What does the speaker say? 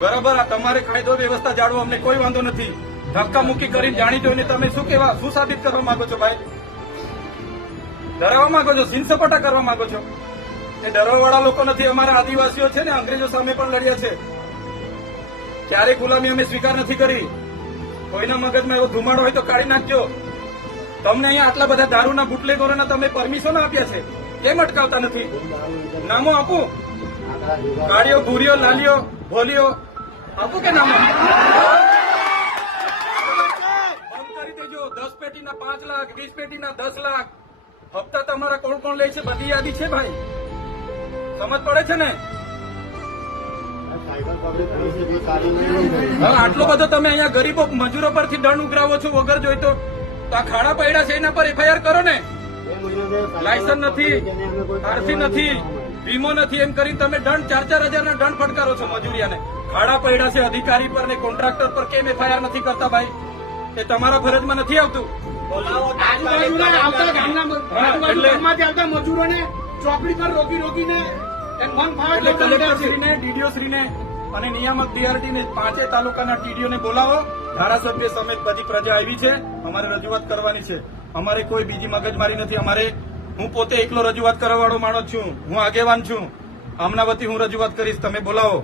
બરાબર, આ તમારે કાયદો વ્યવસ્થા જાળવો, અમને કોઈ વાંધો નથી. ધક્કા મુક્કી કરીને જાણી જોઈને તમે શું સાબિત કરવા માંગો છો ભાઈ? ડરાવવા માંગો છો, સીન સપાટા કરવા માંગો છો? એ ડરવાવાળા લોકો નથી. અમારા આદિવાસીઓ છે ને, અંગ્રેજો સામે પણ લડ્યા છે. ક્યારેય ગુલામી અમે સ્વીકાર નથી કરી. કોઈના મગજમાં એવો ધુમાડો હોય તો કાઢી નાખજો. તમને અહીંયા આટલા બધા દારૂના બુટલેગરોના તમે પરમિશન આપ્યા છે, કેમ અટકાવતા નથી? નામો આપું, ગાડીઓ, ભૂરીઓ, લાલીઓ, ભોલીઓ આપું કે નામો? બંધ કરી દેજો. 10 પેટીના 5 લાખ, 20 પેટીના 10 લાખ. હપ્તા તમારા કોણ કોણ લે છે બધી યાદી છે ભાઈ, સમજ પડે છે ને? હવે આટલો બધો તમે અહીંયા ગરીબો મજૂરો પરથી દંડ ઉઘરાવો છો વગર જોઈતો. તો આ ખાડા પડ્યા છે એના પર એફઆઈઆર કરો ને. લાયસન્સ નથી, આરસી નથી, વીમો નથી, એમ કરીને તમે દંડ 4-4 હજારના દંડ ફટકારો છો મજૂરિયાને. ખાડા પડ્યા છે અધિકારી પર ને કોન્ટ્રાક્ટર પર, કેમ એફઆઈઆર નથી કરતા ભાઈ? એ તમારા ફરજમાં નથી આવતું. આવતા મજૂરોને ચોકડી પર રોકીને મન ફાવે કલેક્ટરશ્રીને, ડીડીઓશ્રીને અને નિયામક ડીઆરટીને 5 તાલુકાના ટીડીઓને બોલાવો. ધારાસભ્ય સમેત બધી પ્રજા આવી છે, અમારે રજૂઆત કરવાની છે. અમારે કોઈ બીજી મગજમારી નથી. હું પોતે એકલો રજૂઆત કરવા વાળો માણસ છું, હું આગેવાન છું. આમના વતી હું રજૂઆત કરીશ, તમે બોલાવો.